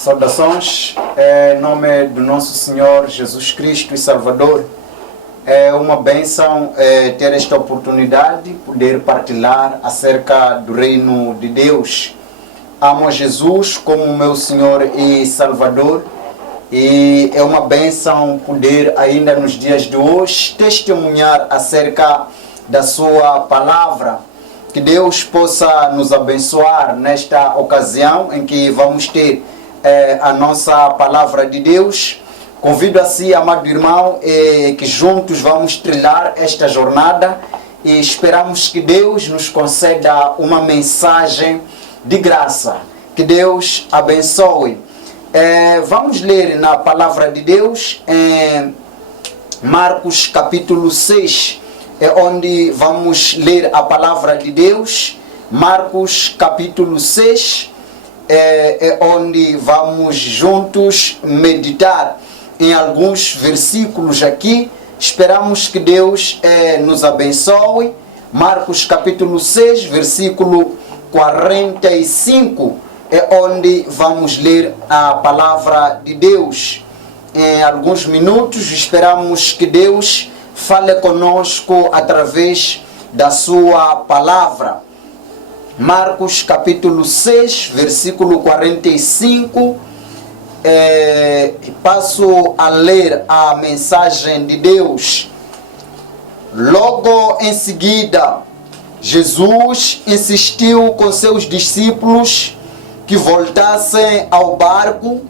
Saudações, em nome do nosso Senhor Jesus Cristo e Salvador. É uma bênção ter esta oportunidade, poder partilhar acerca do reino de Deus. Amo a Jesus como meu Senhor e Salvador, e é uma bênção poder ainda nos dias de hoje testemunhar acerca da sua palavra. Que Deus possa nos abençoar nesta ocasião em que vamos ter a nossa palavra de Deus. Convido a si, amado irmão, que juntos vamos trilhar esta jornada e esperamos que Deus nos conceda uma mensagem de graça. Que Deus abençoe. Vamos ler na palavra de Deus em Marcos capítulo 6, onde vamos ler a palavra de Deus. Marcos capítulo 6, onde vamos juntos meditar em alguns versículos aqui. Esperamos que Deus nos abençoe. Marcos capítulo 6, versículo 45, onde vamos ler a palavra de Deus. Em alguns minutos esperamos que Deus fale conosco através da sua palavra. Marcos capítulo 6, versículo 45. Passo a ler a mensagem de Deus. Logo em seguida, Jesus insistiu com seus discípulos que voltassem ao barco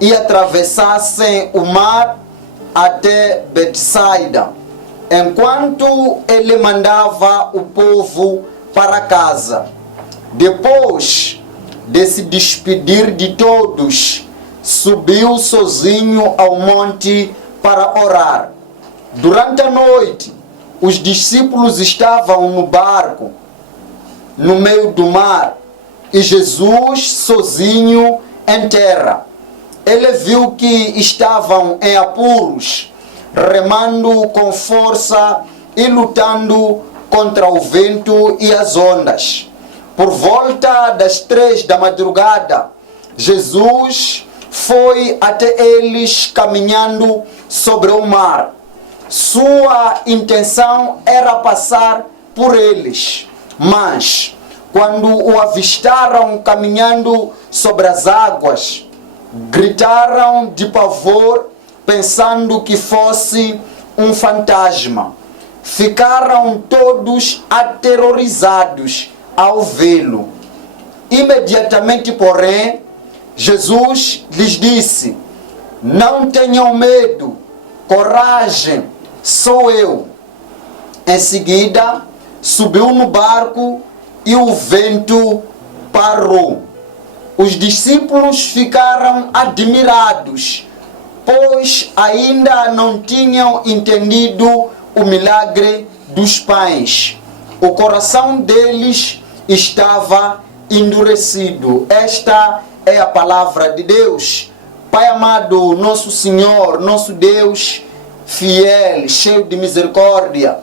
e atravessassem o mar até Betsaida, enquanto ele mandava o povo para casa. Depois de se despedir de todos, subiu sozinho ao monte para orar. Durante a noite, os discípulos estavam no barco, no meio do mar, e Jesus sozinho em terra. Ele viu que estavam em apuros, remando com força e lutando contra o vento e as ondas. Por volta das 3 da madrugada, Jesus foi até eles caminhando sobre o mar. Sua intenção era passar por eles, mas quando o avistaram caminhando sobre as águas, gritaram de pavor, pensando que fosse um fantasma. Ficaram todos aterrorizados ao vê-lo. Imediatamente, porém, Jesus lhes disse: não tenham medo, coragem, sou eu. Em seguida, subiu no barco e o vento parou. Os discípulos ficaram admirados, pois ainda não tinham entendido o milagre dos pães. O coração deles estava endurecido. Esta é a palavra de Deus. Pai amado, nosso Senhor, nosso Deus fiel, cheio de misericórdia.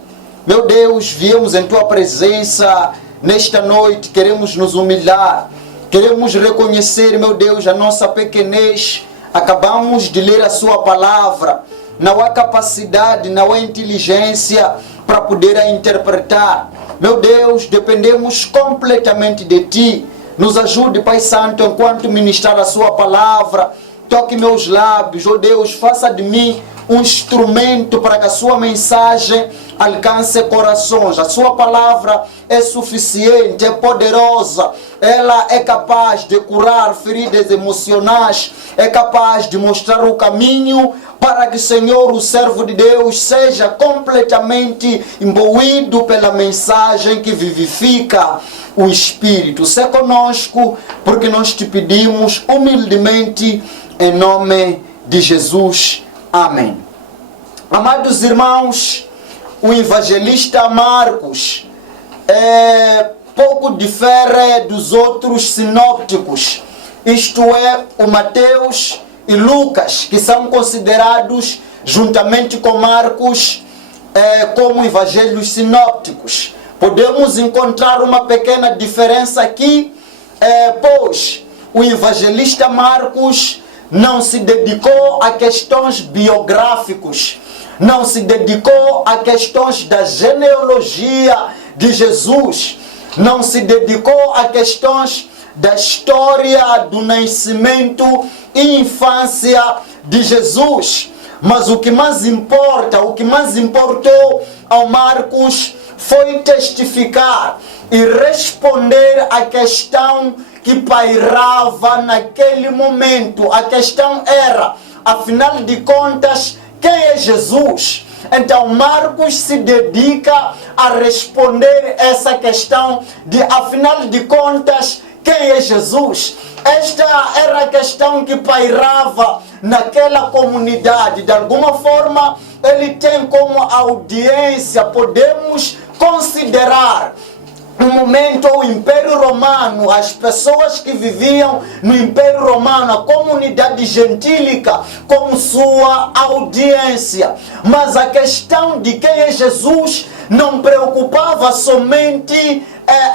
Meu Deus, viemos em Tua presença nesta noite, queremos nos humilhar, queremos reconhecer, meu Deus, a nossa pequenez. Acabamos de ler a Sua palavra, não há capacidade, não há inteligência para poder a interpretar. Meu Deus, dependemos completamente de Ti. Nos ajude, Pai Santo, enquanto ministrar a Sua palavra. Toque meus lábios, ó Deus, faça de mim um instrumento para que a Sua mensagem alcance corações. A Sua palavra é suficiente, é poderosa. Ela é capaz de curar feridas emocionais, é capaz de mostrar o caminho para que, Senhor, o servo de Deus seja completamente imbuído pela mensagem que vivifica o Espírito. Sê conosco, porque nós te pedimos humildemente, em nome de Jesus. Amém. Amados irmãos, o evangelista Marcos pouco difere dos outros sinópticos, isto é, o Mateus e Lucas, que são considerados, juntamente com Marcos, como evangelhos sinópticos. Podemos encontrar uma pequena diferença aqui, pois o evangelista Marcos não se dedicou a questões biográficas, não se dedicou a questões da genealogia de Jesus, não se dedicou a questões da história do nascimento e infância de Jesus. Mas o que mais importa, o que mais importou ao Marcos foi testificar e responder à questão que pairava naquele momento. A questão era, afinal de contas, quem é Jesus? Então Marcos se dedica a responder essa questão de, afinal de contas, quem é Jesus? Esta era a questão que pairava naquela comunidade. De alguma forma, ele tem como audiência, podemos considerar no momento o Império Romano, as pessoas que viviam no Império Romano, a comunidade gentílica como sua audiência. Mas a questão de quem é Jesus não preocupava somente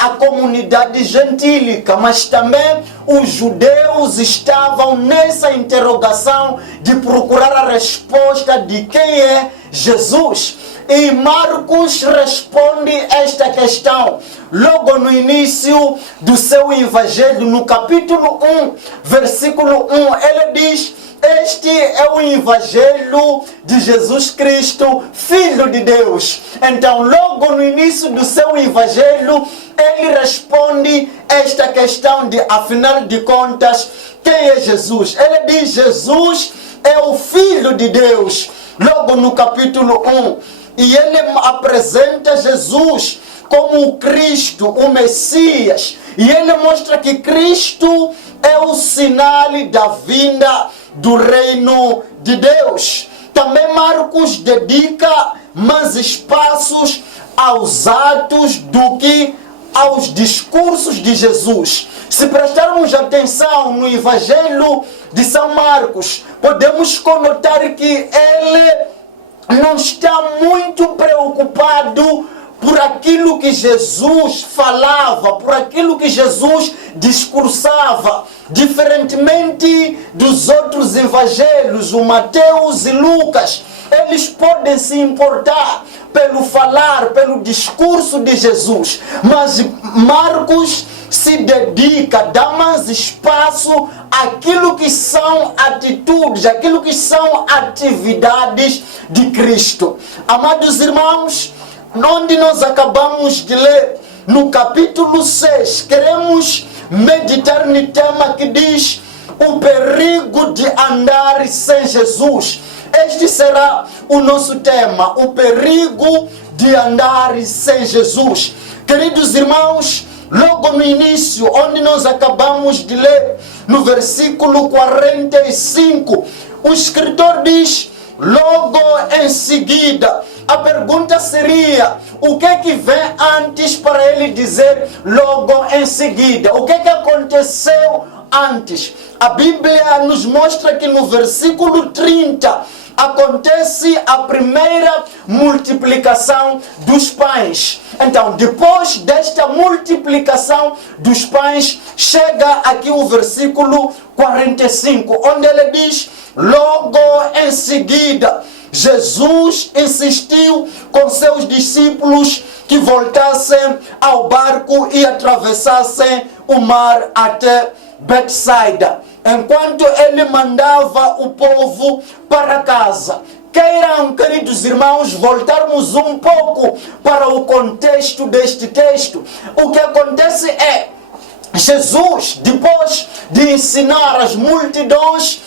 a comunidade gentílica, mas também os judeus estavam nessa interrogação de procurar a resposta de quem é Jesus. E Marcos responde esta questão logo no início do seu evangelho, no capítulo 1, versículo 1, ele diz: este é o evangelho de Jesus Cristo, Filho de Deus. Então, logo no início do seu evangelho, ele responde esta questão de, afinal de contas, quem é Jesus? Ele diz: Jesus é o Filho de Deus, logo no capítulo 1. E ele apresenta Jesus como o Cristo, o Messias. E ele mostra que Cristo é o sinal da vinda do reino de Deus. Também Marcos dedica mais espaços aos atos do que aos discursos de Jesus. Se prestarmos atenção no Evangelho de São Marcos, podemos conotar que ele não está muito preocupado por aquilo que Jesus falava, por aquilo que Jesus discursava. Diferentemente dos outros evangelhos, o Mateus e Lucas, eles podem se importar pelo falar, pelo discurso de Jesus. Mas Marcos se dedica, dá mais espaço àquilo que são atitudes, àquilo que são atividades de Cristo. Amados irmãos, onde nós acabamos de ler, no capítulo 6, queremos meditar no tema que diz o perigo de andar sem Jesus. Este será o nosso tema, o perigo de andar sem Jesus. Queridos irmãos, logo no início, onde nós acabamos de ler, no versículo 45, o escritor diz: logo em seguida. A pergunta seria: o que é que vem antes para ele dizer logo em seguida? O que é que aconteceu antes? A Bíblia nos mostra que no versículo 30 acontece a primeira multiplicação dos pães. Então, depois desta multiplicação dos pães, chega aqui o versículo 45, onde ele diz: logo em seguida, Jesus insistiu com seus discípulos que voltassem ao barco e atravessassem o mar até Betsaida, enquanto ele mandava o povo para casa. Queiram, queridos irmãos, voltarmos um pouco para o contexto deste texto. O que acontece é, Jesus, depois de ensinar as multidões,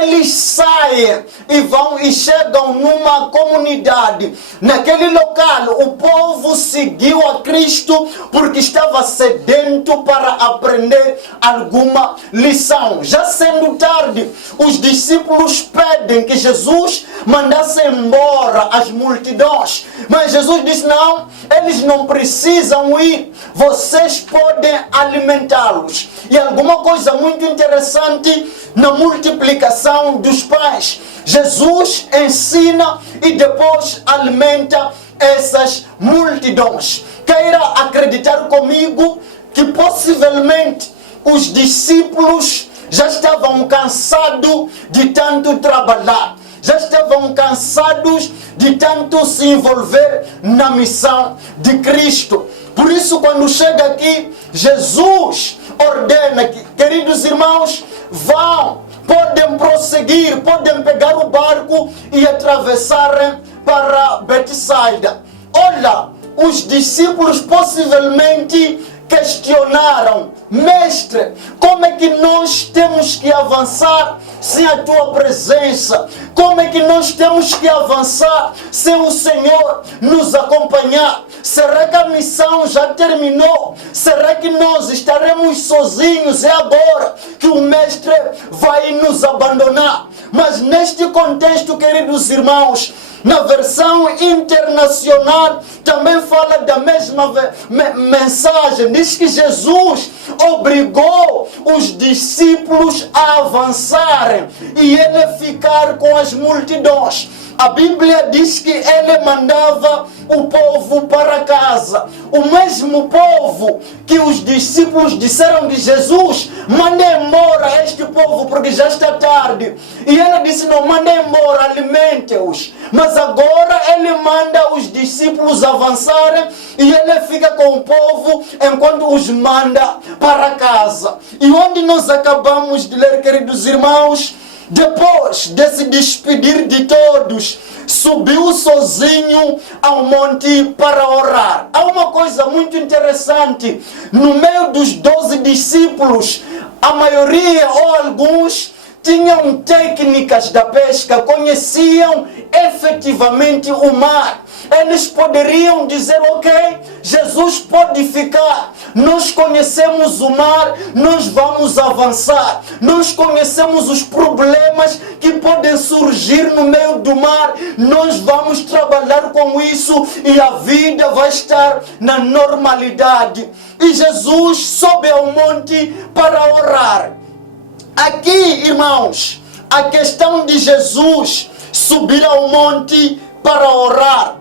eles saem e vão e chegam numa comunidade. Naquele local, o povo seguiu a Cristo porque estava sedento para aprender alguma lição. Já sendo tarde, os discípulos pedem que Jesus mandasse embora as multidões. Mas Jesus disse: não, eles não precisam ir, vocês podem alimentá-los. E alguma coisa muito interessante na multiplicação dos pães: Jesus ensina e depois alimenta essas multidões. Queira acreditar comigo que possivelmente os discípulos já estavam cansados de tanto trabalhar, já estavam cansados de tanto se envolver na missão de Cristo. Por isso, quando chega aqui, Jesus ordena que, queridos irmãos, vão, podem prosseguir, podem pegar o barco e atravessarem para Betsaida. Olha, os discípulos possivelmente questionaram: mestre, como é que nós temos que avançar sem a tua presença? Como é que nós temos que avançar sem o Senhor nos acompanhar? Será que a missão já terminou? Será que nós estaremos sozinhos? É agora que o mestre vai nos abandonar? Mas neste contexto, queridos irmãos, na versão internacional também fala da mesma mensagem. Diz que Jesus obrigou os discípulos a avançarem e ele ficar com as multidões. A Bíblia diz que ele mandava o povo para casa. O mesmo povo que os discípulos disseram de Jesus: mande embora este povo porque já está tarde. E ele disse: não, mande embora, alimente-os. Mas agora ele manda os discípulos avançarem e ele fica com o povo enquanto os manda para casa. E onde nós acabamos de ler, queridos irmãos, depois de se despedir de todos, subiu sozinho ao monte para orar. Há uma coisa muito interessante: no meio dos 12 discípulos, a maioria ou alguns tinham técnicas da pesca, conheciam efetivamente o mar. Eles poderiam dizer: ok, Jesus pode ficar, nós conhecemos o mar, nós vamos avançar. Nós conhecemos os problemas que podem surgir no meio do mar, nós vamos trabalhar com isso e a vida vai estar na normalidade. E Jesus sobe ao monte para orar. Aqui, irmãos, a questão de Jesus subir ao monte para orar,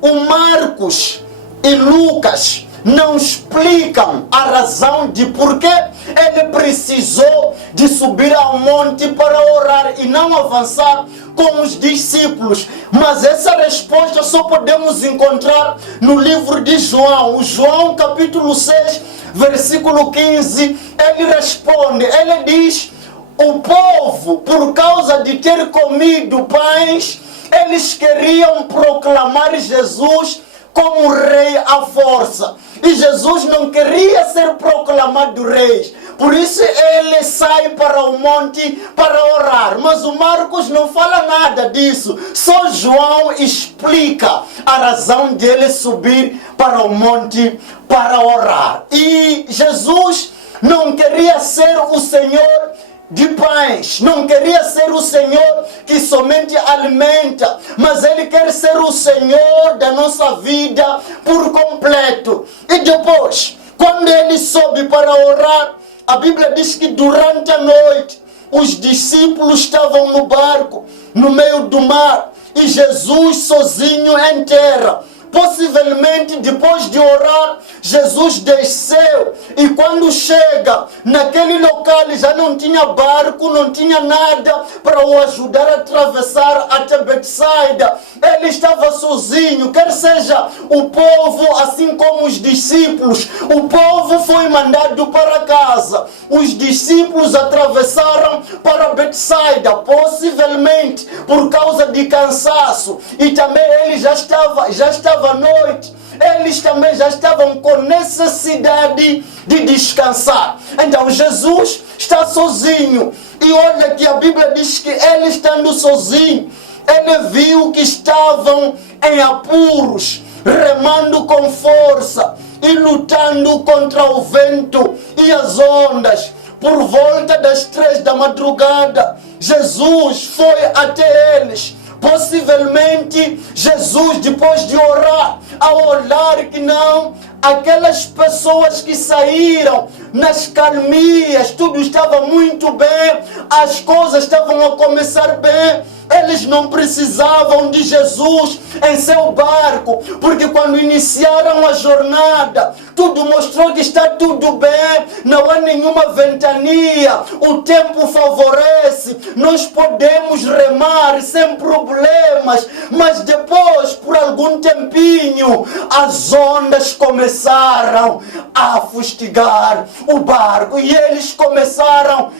o Marcos e Lucas não explicam a razão de por que ele precisou de subir ao monte para orar e não avançar com os discípulos. Mas essa resposta só podemos encontrar no livro de João. O João capítulo 6, versículo 15, ele responde, ele diz: o povo, por causa de ter comido pães, eles queriam proclamar Jesus como rei à força. E Jesus não queria ser proclamado rei. Por isso ele sai para o monte para orar. Mas o Marcos não fala nada disso. Só João explica a razão de ele subir para o monte para orar. E Jesus não queria ser o Senhor de pães, não queria ser o Senhor que somente alimenta, mas ele quer ser o Senhor da nossa vida por completo. E depois, quando ele sobe para orar, a Bíblia diz que durante a noite os discípulos estavam no barco, no meio do mar, e Jesus sozinho em terra. Possivelmente depois de orar, Jesus desceu e quando chega naquele local já não tinha barco, não tinha nada para o ajudar a atravessar até Betsaida. Ele estava sozinho, quer seja o povo assim como os discípulos. O povo foi mandado para casa, os discípulos atravessaram para Betsaida, possivelmente por causa de cansaço, e também ele já estava à noite, eles também já estavam com necessidade de descansar. Então Jesus está sozinho, e olha que a Bíblia diz que ele estando sozinho, ele viu que estavam em apuros, remando com força e lutando contra o vento e as ondas. Por volta das 3 da madrugada, Jesus foi até eles. Possivelmente Jesus, depois de orar, ao olhar que não aquelas pessoas que saíram nas calmias, tudo estava muito bem, as coisas estavam a começar bem. Eles não precisavam de Jesus em seu barco, porque quando iniciaram a jornada, tudo mostrou que está tudo bem, não há nenhuma ventania, o tempo favorece, nós podemos remar sem problemas. Mas depois, por algum tempinho, as ondas começaram a fustigar o barco e eles começaram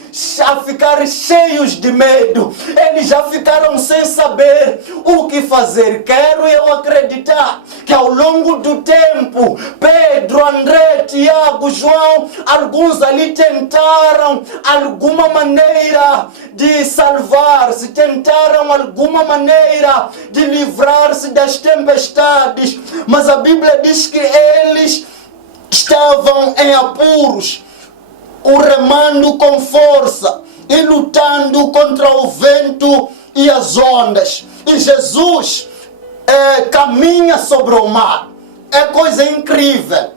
a ficar cheios de medo. Eles já ficaram sem saber o que fazer. Quero eu acreditar que ao longo do tempo, Pedro, André, Tiago, João, alguns ali tentaram alguma maneira de salvar-se, tentaram alguma maneira de livrar-se das tempestades, mas a Bíblia diz que eles estavam em apuros, remando com força e lutando contra o vento e as ondas. E Jesus caminha sobre o mar. É coisa incrível.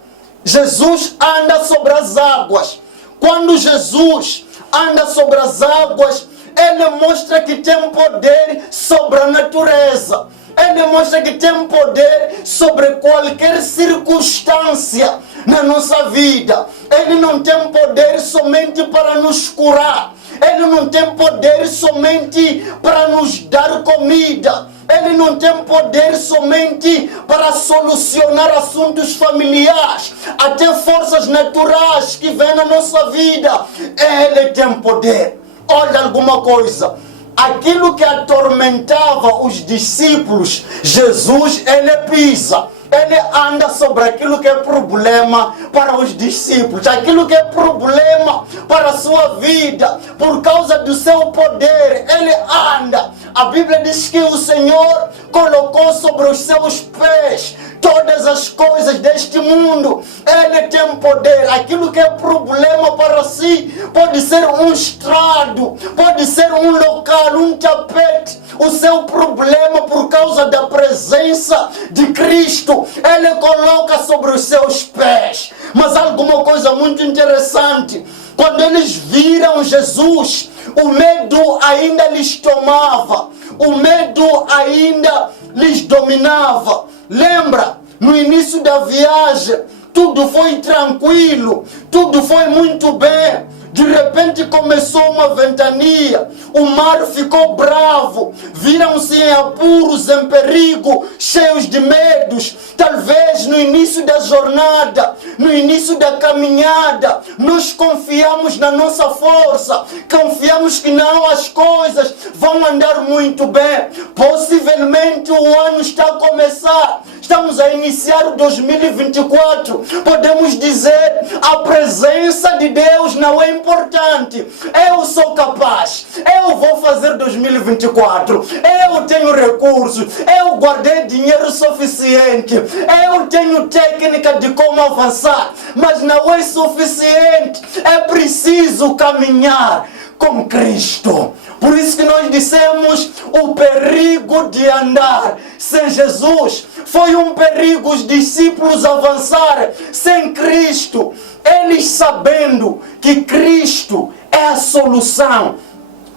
Jesus anda sobre as águas. Quando Jesus anda sobre as águas, ele mostra que tem poder sobre a natureza. Ele mostra que tem poder sobre qualquer circunstância na nossa vida. Ele não tem poder somente para nos curar. Ele não tem poder somente para nos dar comida. Ele não tem poder somente para solucionar assuntos familiares, até forças naturais que vêm na nossa vida. Ele tem poder. Olha alguma coisa. Aquilo que atormentava os discípulos, Jesus, ele pisa. Ele anda sobre aquilo que é problema para os discípulos, aquilo que é problema para a sua vida, por causa do seu poder, ele anda. A Bíblia diz que o Senhor colocou sobre os seus pés todas as coisas deste mundo. Ele tem poder. Aquilo que é problema para si pode ser um estrado, pode ser um local, um tapete. O seu problema, por causa da presença de Cristo, ele coloca sobre os seus pés. Mas alguma coisa muito interessante, quando eles viram Jesus, o medo ainda lhes tomava, o medo ainda lhes dominava. Lembra, no início da viagem, tudo foi tranquilo, tudo foi muito bem. De repente começou uma ventania, o mar ficou bravo, viram-se em apuros, em perigo, cheios de medos. Talvez no início da jornada, no início da caminhada, nós confiamos na nossa força, confiamos que não, as coisas vão andar muito bem. Possivelmente o ano está a começar, estamos a iniciar o 2024. Podemos dizer, a presença de Deus não é importante. Eu sou capaz, eu vou fazer 2024, eu tenho recursos, eu guardei dinheiro suficiente, eu tenho técnica de como avançar. Mas não é suficiente, é preciso caminhar com Cristo. Por isso que nós dissemos o perigo de andar sem Jesus. Foi um perigo os discípulos avançarem sem Cristo. Eles sabendo que Cristo é a solução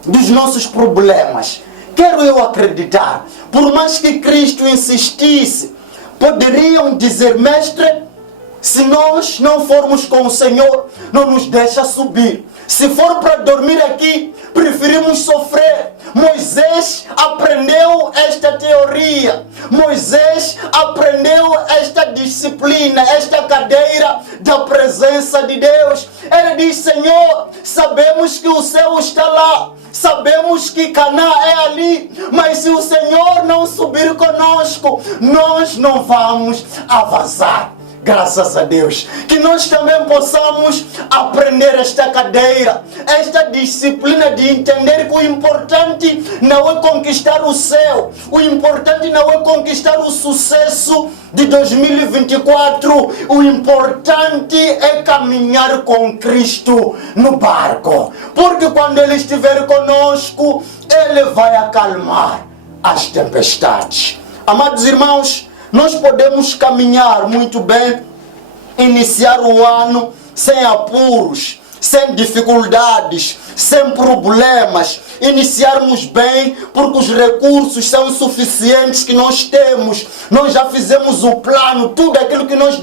dos nossos problemas. Quero eu acreditar, por mais que Cristo insistisse, poderiam dizer, mestre, se nós não formos com o Senhor, não nos deixa subir. Se for para dormir aqui, preferimos sofrer. Moisés aprendeu esta teoria. Moisés aprendeu esta disciplina, esta cadeira da presença de Deus. Ele diz, Senhor, sabemos que o céu está lá, sabemos que Canaã é ali, mas se o Senhor não subir conosco, nós não vamos avançar. Graças a Deus, que nós também possamos aprender esta cadeira, esta disciplina de entender que o importante não é conquistar o céu, o importante não é conquistar o sucesso de 2024, o importante é caminhar com Cristo no barco, porque quando Ele estiver conosco, Ele vai acalmar as tempestades. Amados irmãos, nós podemos caminhar muito bem iniciar o ano sem apuros, sem dificuldades, sem problemas, iniciarmos bem, porque os recursos são suficientes que nós temos. Nós já fizemos o plano, tudo aquilo que nós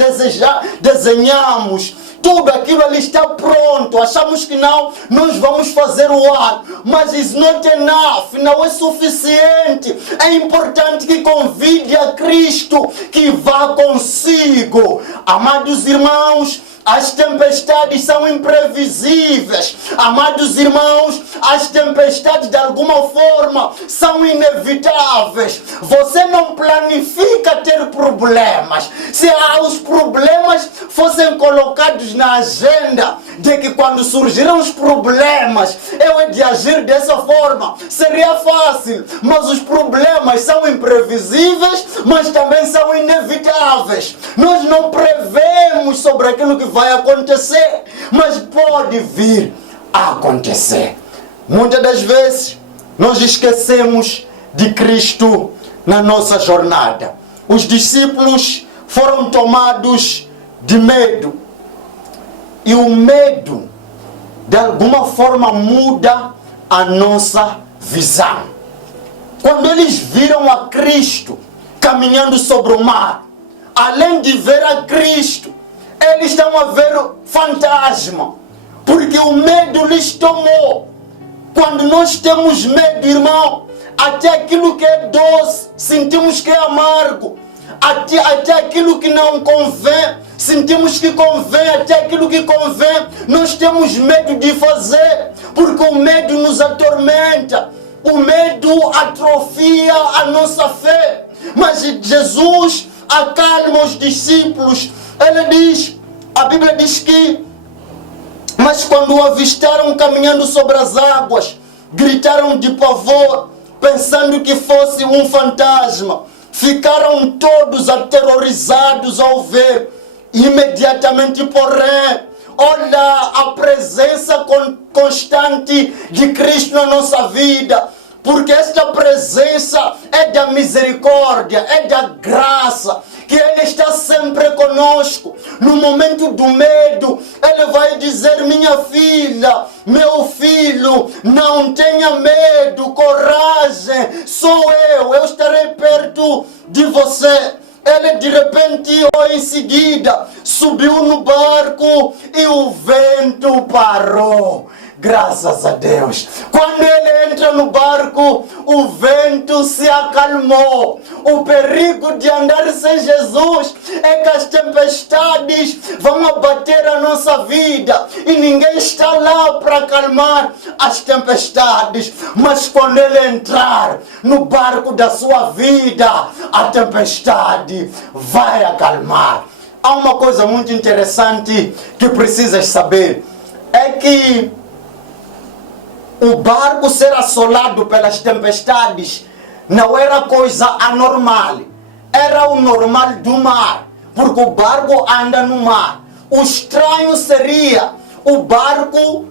desenhamos, tudo aquilo ali está pronto. Achamos que não, nós vamos fazer o ano, mas it's not enough, não é suficiente. É importante que convide a Cristo, que vá consigo. Amados irmãos, as tempestades são imprevisíveis. Amados irmãos, as tempestades de alguma forma são inevitáveis. Você não planifica ter problemas. Se os problemas fossem colocados na agenda, de que quando surgirem os problemas, eu he de agir dessa forma, seria fácil. Mas os problemas são imprevisíveis, mas também são inevitáveis. Nós não prevemos sobre aquilo que vai acontecer, mas pode vir a acontecer. Muitas das vezes nós esquecemos de Cristo na nossa jornada. Os discípulos foram tomados de medo, e o medo de alguma forma muda a nossa visão. Quando eles viram a Cristo caminhando sobre o mar, além de ver a Cristo, eles estão a ver o fantasma, porque o medo lhes tomou. Quando nós temos medo, irmão, até aquilo que é doce, sentimos que é amargo. Até aquilo que não convém, sentimos que convém. Até aquilo que convém, nós temos medo de fazer, porque o medo nos atormenta. O medo atrofia a nossa fé. Mas Jesus acalma os discípulos. Ele diz, a Bíblia diz que, mas quando o avistaram caminhando sobre as águas, gritaram de pavor, pensando que fosse um fantasma. Ficaram todos aterrorizados ao ver. Imediatamente, porém, olha a presença constante de Cristo na nossa vida. Porque esta presença é da misericórdia, é da graça, que Ele está sempre conosco. No momento do medo, Ele vai dizer, minha filha, meu filho, não tenha medo, coragem, sou eu estarei perto de você. Ele de repente ou em seguida subiu no barco e o vento parou. Graças a Deus. Quando ele entra no barco, o vento se acalmou. O perigo de andar sem Jesus é que as tempestades vão abater a nossa vida e ninguém está lá para acalmar as tempestades. Mas quando ele entrar no barco da sua vida, a tempestade vai acalmar. Há uma coisa muito interessante que precisas saber. É que o barco ser assolado pelas tempestades não era coisa anormal. Era o normal do mar, porque o barco anda no mar. O estranho seria o barco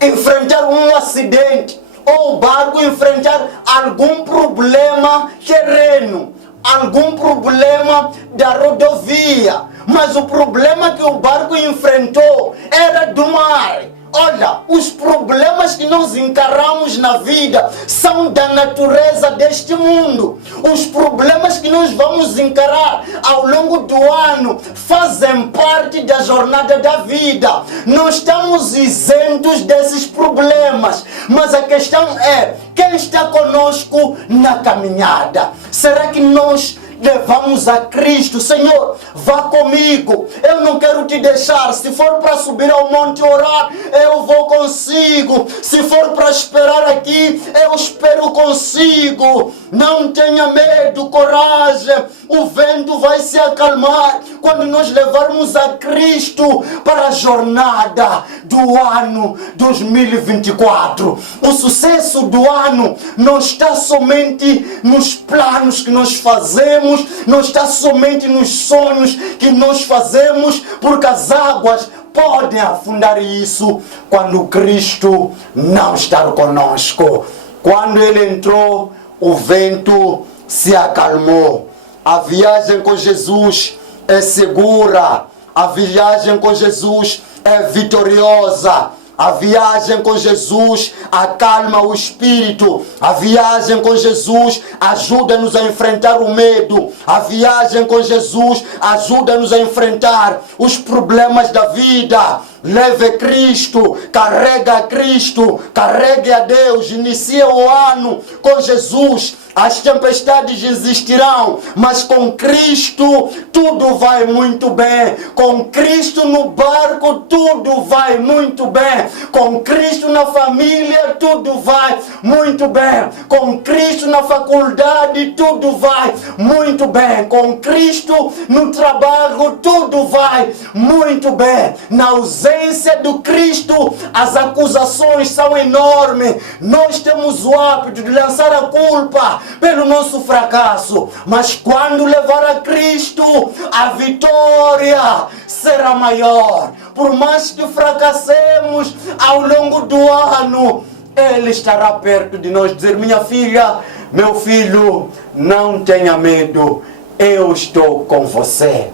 enfrentar um acidente, ou o barco enfrentar algum problema terreno, algum problema da rodovia. Mas o problema que o barco enfrentou era do mar. Olha, os problemas que nós encaramos na vida são da natureza deste mundo. Os problemas que nós vamos encarar ao longo do ano fazem parte da jornada da vida. Não estamos isentos desses problemas, mas a questão é, quem está conosco na caminhada? Será que nós levamos a Cristo? Senhor, vá comigo, eu não quero te deixar. Se for para subir ao monte orar, eu vou consigo. Se for para esperar aqui, eu espero consigo. Não tenha medo, coragem. O vento vai se acalmar quando nós levarmos a Cristo para a jornada do ano 2024. O sucesso do ano não está somente nos planos que nós fazemos, não está somente nos sonhos que nós fazemos, porque as águas podem afundar isso quando Cristo não está conosco. Quando Ele entrou, o vento se acalmou. A viagem com Jesus é segura. A viagem com Jesus é vitoriosa. A viagem com Jesus acalma o espírito. A viagem com Jesus ajuda-nos a enfrentar o medo. A viagem com Jesus ajuda-nos a enfrentar os problemas da vida. Leve Cristo, carrega Cristo, carregue a Deus, inicie o ano com Jesus. As tempestades existirão, mas com Cristo tudo vai muito bem. Com Cristo no barco tudo vai muito bem. Com Cristo na família tudo vai muito bem. Com Cristo na faculdade tudo vai muito bem. Com Cristo no trabalho tudo vai muito bem. Na ausência do Cristo as acusações são enormes. Nós temos o hábito de lançar a culpa pelo nosso fracasso, mas quando levar a Cristo, a vitória será maior. Por mais que fracassemos ao longo do ano, Ele estará perto de nós, dizer: minha filha, meu filho, não tenha medo, eu estou com você.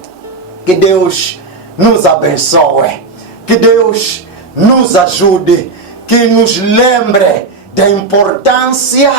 Que Deus nos abençoe, que Deus nos ajude, que nos lembre da importância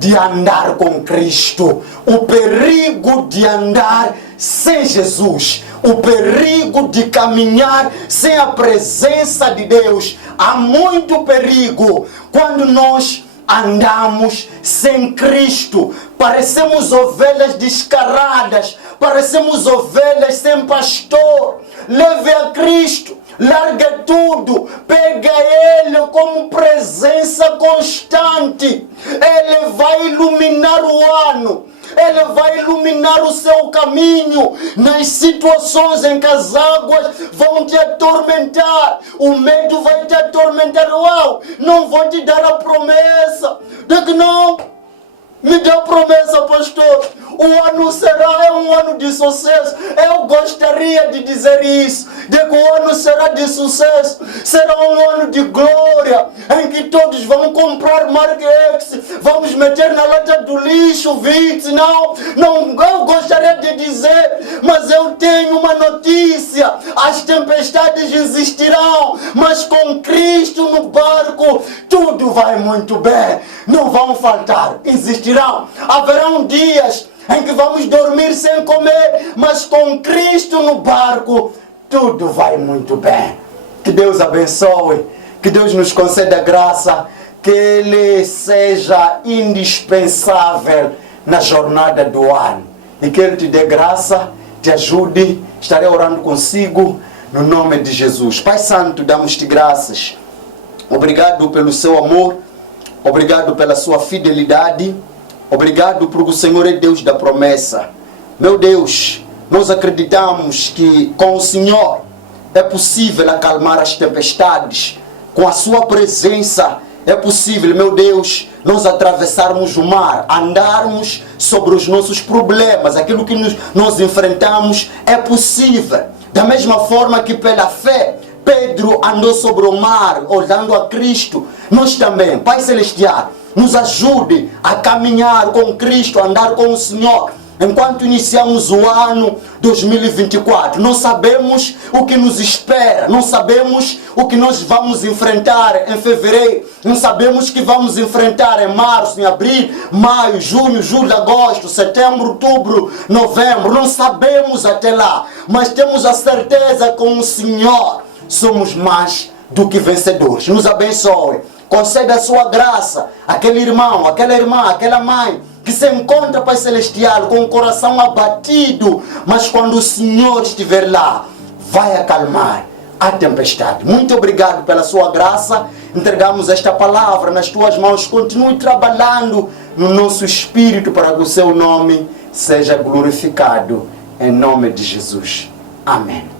de andar com Cristo, o perigo de andar sem Jesus, o perigo de caminhar sem a presença de Deus. Há muito perigo quando nós andamos sem Cristo. Parecemos ovelhas descarradas, parecemos ovelhas sem pastor. Leve a Cristo, larga tudo, pega Ele como presença constante. Ele vai iluminar o ano, Ele vai iluminar o seu caminho. Nas situações em que as águas vão te atormentar, o medo vai te atormentar. Uau, não vou te dar a promessa de que não. Me dá promessa, pastor. O ano será um ano de sucesso. Eu gostaria de dizer isso, de que o ano será de sucesso. Será um ano de glória, em que todos vão comprar Mark X, vamos meter na lata do lixo, Vitz. Não, eu gostaria de dizer, mas eu tenho uma notícia. As tempestades existirão, mas com Cristo no barco, tudo vai muito bem. Não vão faltar, existirão. Haverão dias em que vamos dormir sem comer, mas com Cristo no barco, tudo vai muito bem. Que Deus abençoe, que Deus nos conceda graça, que Ele seja indispensável na jornada do ano. E que Ele te dê graça, te ajude. Estarei orando consigo no nome de Jesus. Pai Santo, damos-te graças. Obrigado pelo seu amor, obrigado pela sua fidelidade. Obrigado porque o Senhor é Deus da promessa. Meu Deus, nós acreditamos que com o Senhor é possível acalmar as tempestades. Com a sua presença é possível, meu Deus, nós atravessarmos o mar, andarmos sobre os nossos problemas. Aquilo que nós enfrentamos é possível. Da mesma forma que pela fé Pedro andou sobre o mar, olhando a Cristo, nós também, Pai Celestial, nos ajude a caminhar com Cristo, a andar com o Senhor. Enquanto iniciamos o ano 2024, não sabemos o que nos espera, não sabemos o que nós vamos enfrentar em fevereiro, não sabemos o que vamos enfrentar em março, em abril, maio, junho, julho, agosto, setembro, outubro, novembro. Não sabemos até lá, mas temos a certeza com o Senhor somos mais do que vencedores. Nos abençoe. Conceda a sua graça àquele irmão, àquela irmã, àquela mãe que se encontra, Pai Celestial, com o coração abatido, mas quando o Senhor estiver lá, vai acalmar a tempestade. Muito obrigado pela sua graça. Entregamos esta palavra nas tuas mãos. Continue trabalhando no nosso espírito para que o seu nome seja glorificado. Em nome de Jesus. Amém.